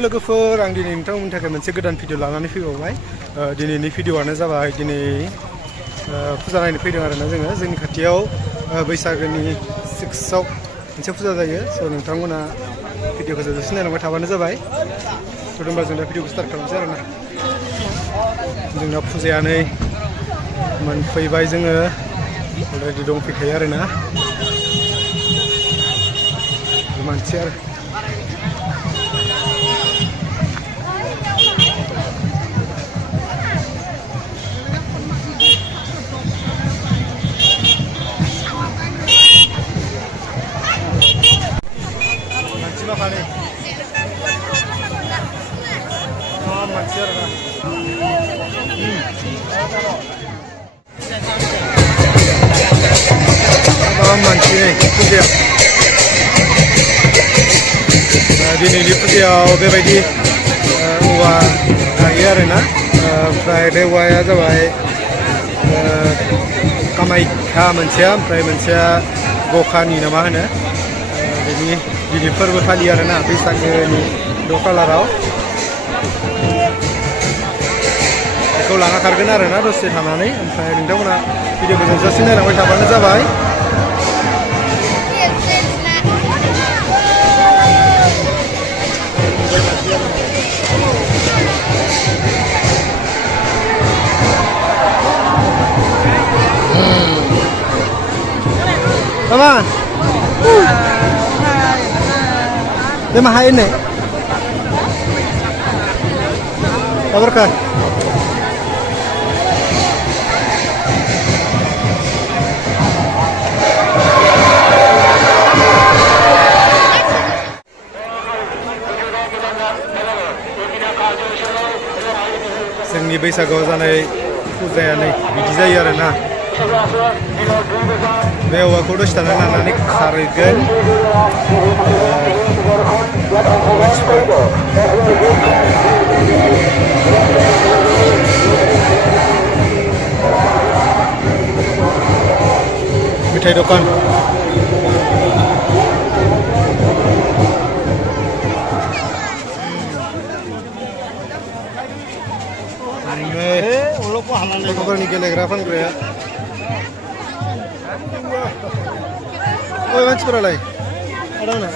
लोगोफोर आं दिनै नोंथांमोननि थाखाय मोनसे गोदान भिडिअ लानानै फैबावबाय दिनैनि भिडिअआनो जाबाय दिनै फुजा नायनो फैदों आरोना जोंनि खाथियाव बैसागोनि 6आव मोनसे फुजा जायो स' नोंथांमोना भिडिअखौ जोबजासिम नायलांबाय थाबानो जाबाय स' होनबा जों दा भिडिअखौ स्टार्ट खालामसै आरोना जोंना फुजाया नै मोनफैबाय जोङो अलरेडि दंफैखायो आरोना मानसि आरो माखाने मानसि आरोना मानसि फुजायाव दिनैनि फुजायाव बेबायदि औवा गायो आरोना ओमफ्राय बे औवाया जाबाय कामाख्या मोनसेया ओमफ्राय मोनसेया गखानि ना मा होनो बिनि गिदिर फोरबो फालियो आरोना बैसागोनि 6 खालाराव बेखौ लाना खारगोन आरोना दसे थानानै ओमफ्राय नोंथांमोना भिडिअखौ जोबजासिम नायलांबाय थाबानो जाबाय Mama, dia mahal ini. Kabar kan? जोंनि बैसागोआव जानाय फुजाया नै बिदि जायो आरोना बे औवाखौ दसे थाना लानानै खारगोन मिथाइ दखान गथ'फोरनि गेलेग्रा फानग्राया ओइ मानसिफोरालाय आदाना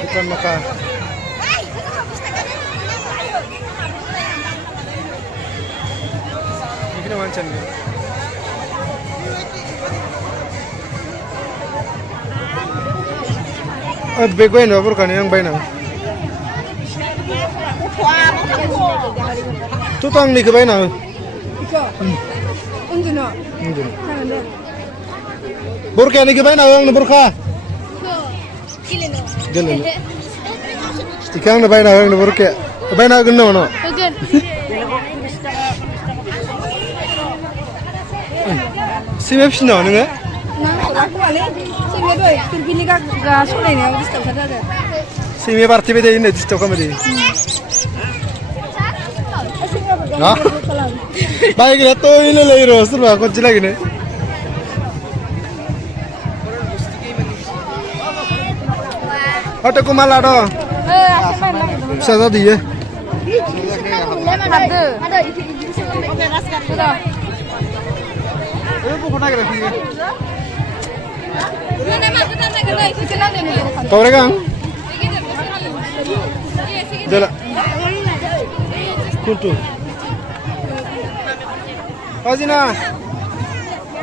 bukan maka ini kena mancan ni begoin apa bukan yang bayar tu tang ni ke bayar na burka ni ke bayar na yang burka Gelen. Ikan na bayar na yang burka bayar na guna mana si map sih na nengah Simi parti beda ini di stok kami di. Nah, baik ya tuh ini lagi roster lah, kau lagi nih. Ada kumala do. Bisa tadi ya. Ada. Kau regang? Jalan. Kuntu.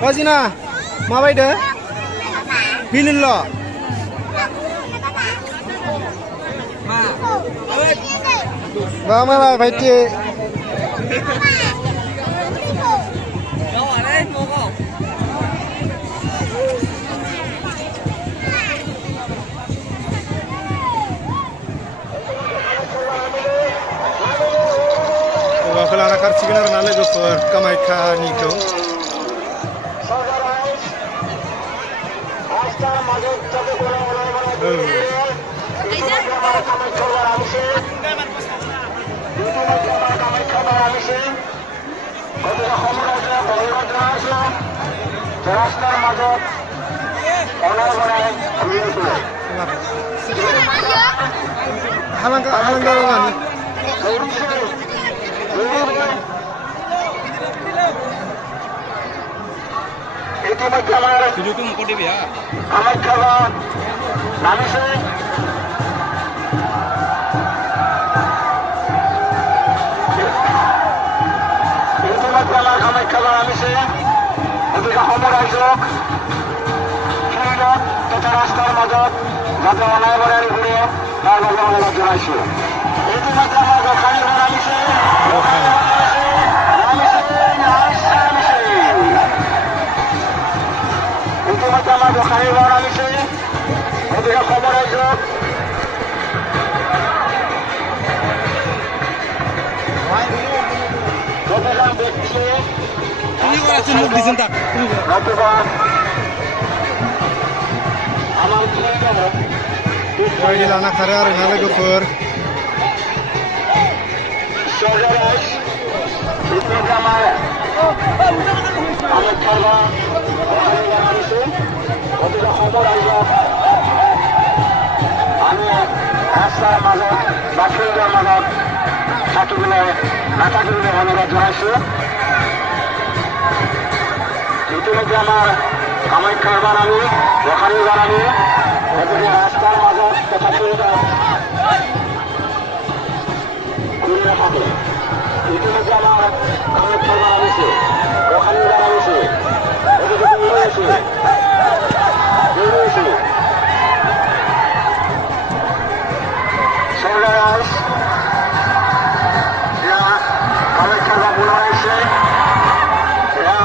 Wazina, mabai dah? Bilin lo. Mama lah, baik. Kelana karcikan arena lego per Kamakha Niko. Halang ইতিমধ্যে আমার কামাখ্যা নামিছে ইতিমধ্যে আমার কামাখ্যা নামিছে এদিকে সমরাইজক ফিল্ডত তথা রাস্তার মাজত যাতে অনাবৰাৰী ঘূৰে তাৰ বাবে অনুৰোধ জনাইছোঁ ইতিমধ্যে আমাৰ গোসাঁনী নামিছে ইতিমধ্যে আমার গোসাঁনী নামিছে এদিকে সমরাইজক যতজন ব্যক্তি নতুবা আমার Lana karar nala gopur. Sojaras itu kamar. Amat karba orang yang itu, untuk khobor aja. Ami rasta mazak, bakilda mazak, satu guna, nata guna honorat jaisu. Itu kamar, kamar karba nami, bukan nami. এদিকে রাস্তার মাজত তথা ফিল্ডত ঘূৰিয়ে থাকে ইতিমধ্যে আমাৰ কামাখ্যা নামিছে গোসাঁনী নামিছে এদিকে দৌৰাইছে চৌৰাইছ এয়া কামাখ্যা বনাইছে এয়া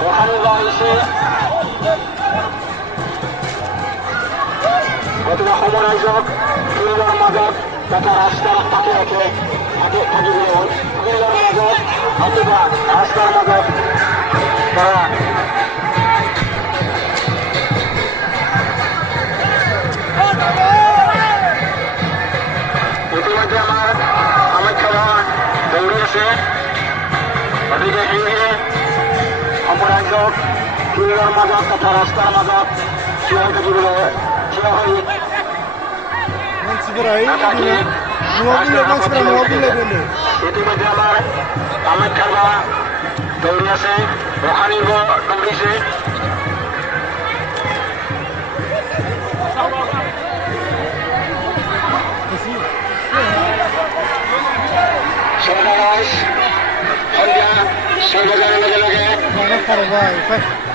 গোসাঁনী আহিছে অথবা সমৰাইজক ফিল্ডৰ মাজত তথা ৰাস্তাৰ কাষে কাষে থাকিবলৈ হ'ল ফিল্ডৰ মাজত অথবা ৰাস্তাৰ মাজত পৰা ইতিমধ্যে আমাৰ কামাখ্যা দৌৰি আছে গতিকে সেয়েহে সমৰাইজক ফিল্ডৰ মাজত তথা ৰাস্তাৰ মাজত থিয় হৈ থাকিবলৈ ইতিমধ্যে আমাৰ কামাখ্যা দৌড়ি আছে গোসাঁনী দৌড়িছে সন্ধ্যা 6 বজাৰ লগে লগে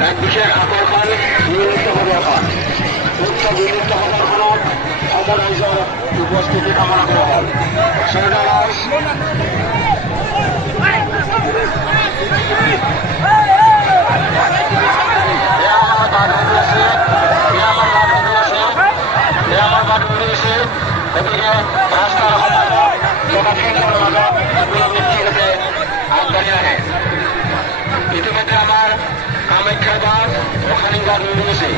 এক বিশেষ আকৰ্ষণ নিয়মিত সদৰ্শন উক্ত বিলুপ্ত সদৰ্শনত সমৰাইজৰ উপস্থিতি কামনা কৰা হ'ল গতিকে ৰাস্তাৰ সমাজত তথা ফিল্ডৰ মাজত কোনো ব্যক্তিগতে আগবাঢ়ি আহে ইতিমধ্যে আমাৰ কামাখ্যা গাঁও গোসাঁনী গাঁও দৌৰি আছে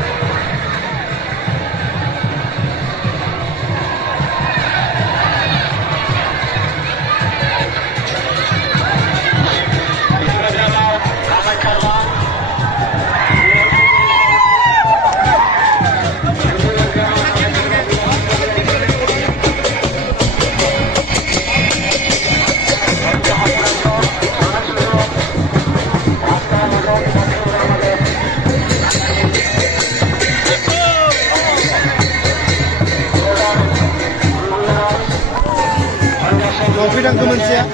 Kopi dan kemencia.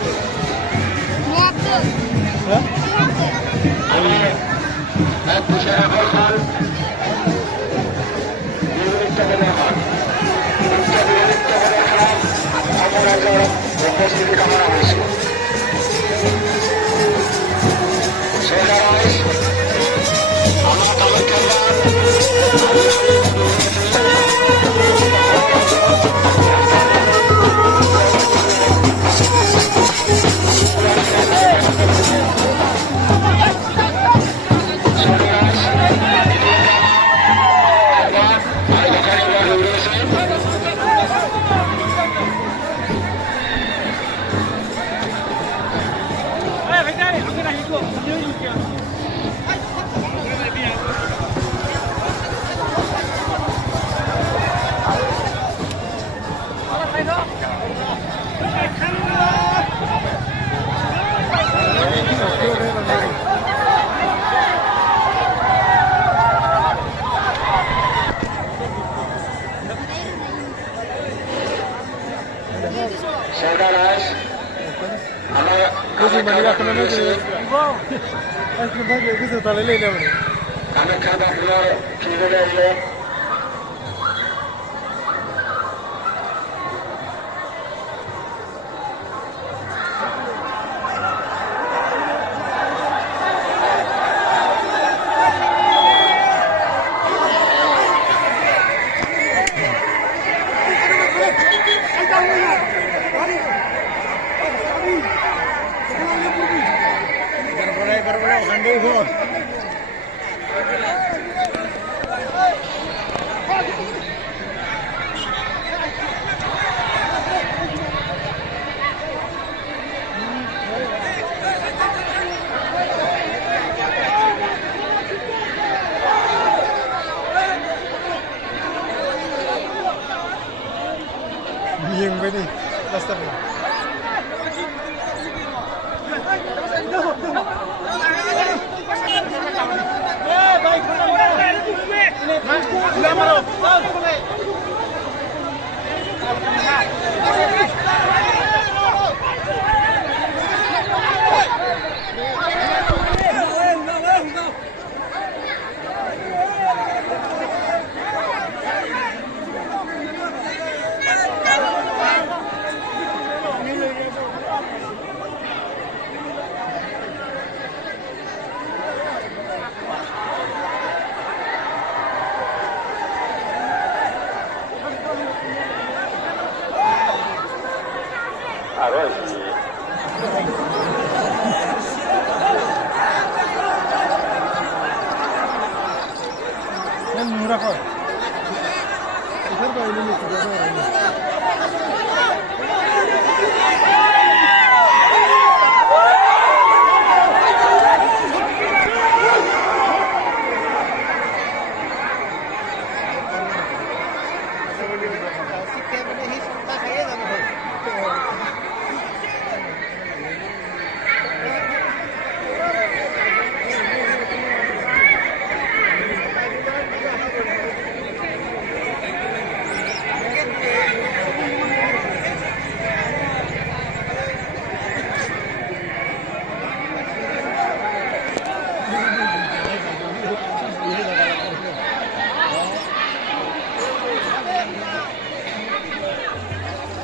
माने गाखोनानै जोङो आइसक्रिम बायनो गोसो थालायलायनाय माने Yang ini, plaster. Yang murah kok. Itu apa ini nih?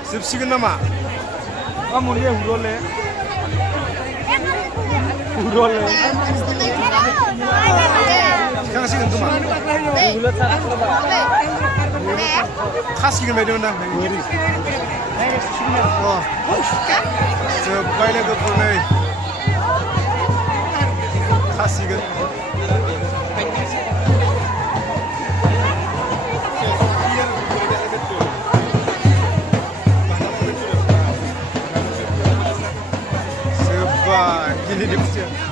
Subsigan nama? Kamu ni hurole. Hurole. Kang sigan tu mah? Khasigan macam mana? Oh, sebaiknya tu pun ni. Khasigan. Ini dia.